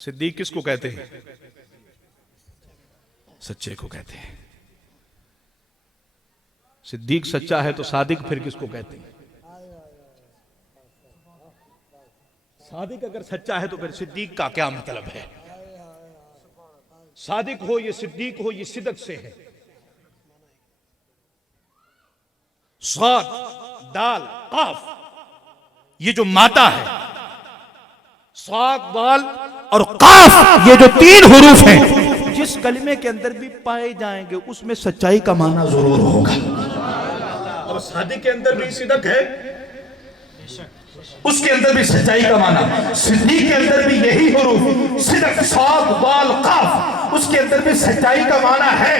صدیق کس کو کہتے ہیں؟ سچے کو کہتے ہیں۔ صدیق سچا ہے تو صادق پھر کس کو کہتے ہیں؟ صادق اگر سچا ہے تو پھر صدیق کا کیا مطلب ہے؟ صادق ہو یہ صدیق ہو یہ صدق سے ہے۔ صاد دال قاف یہ جو مادہ ہے، صاد دال اور قاف یہ جو تین حروف ہیں، جس کلمے کے اندر بھی پائے جائیں گے اس میں سچائی کا معنی ضرور ہوگا۔ اور صادق کے اندر بھی صدق ہے، اس کے اندر بھی سچائی کا معنی، صدیق کے اندر بھی یہی حروف صدق صاد دال قاف، اس کے اندر بھی سچائی کا معنی ہے۔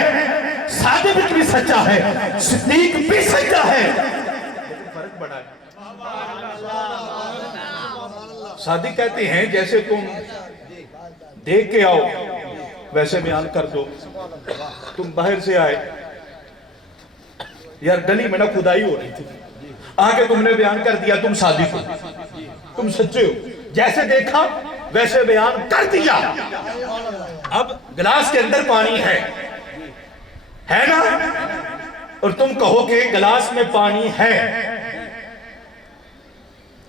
صادق بھی سچا ہے، صدیق بھی سچا ہے، لیکن فرق بڑا ہے۔ صادق کہتے ہیں جیسے تم دیکھ کے آؤ ویسے بیان کر دو۔ تم باہر سے آئے، یار گلی میں نہ کھدائی ہو رہی تھی، آگے تم نے بیان کر دیا، تم صادق ہو، تم سچے ہو، جیسے دیکھا ویسے بیان کر دیا۔ اب گلاس کے اندر پانی ہے نا، اور تم کہو کہ گلاس میں پانی ہے،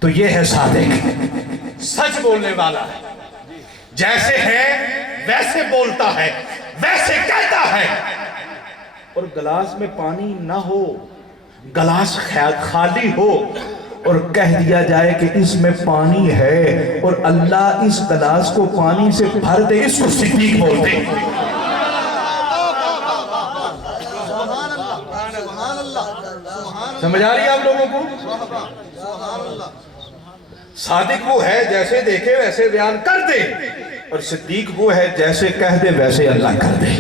تو یہ ہے صادق، سچ بولنے والا ہے۔ جیسے ہے ویسے بولتا ہے، ویسے کہتا ہے۔ اور گلاس میں پانی نہ ہو، گلاس خالی ہو اور کہہ دیا جائے کہ اس میں پانی ہے، اور اللہ اس گلاس کو پانی سے بھر دے، اس کو صدیق بولتے ہیں۔ سمجھ آ رہی ہے آپ لوگوں کو؟ صادق وہ ہے جیسے دیکھے ویسے بیان کر دے، اور صدیق وہ ہے جیسے کہہ دے ویسے اللہ کر دے۔